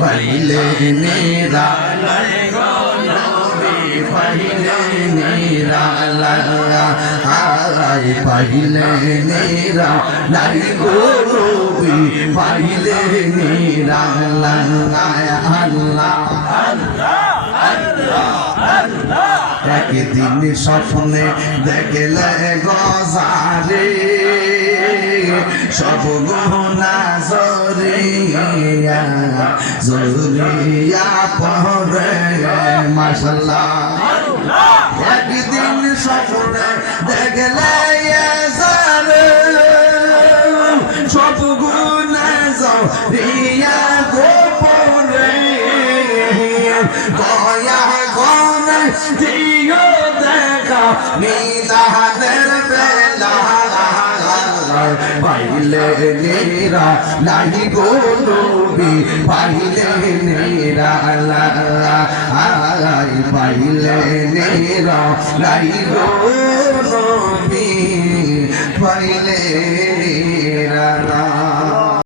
পাইলে নেরা পাইলে নেরা পাইলে নেরা পাইলে নেরা একদিন স্বপ্নে দেখলে গজারে সব গহনা জরিয়া জরিয়া পরে মাসাল্লাহ একদিন স্বপ্নে দেখলে সব গুণা জরিয়া গোপরে দয়া গনে দেখা পাইলে নেরা নাই গো নবী পাইলে নেরা আই পাইলে নেরা নাই গো নবী পাইলে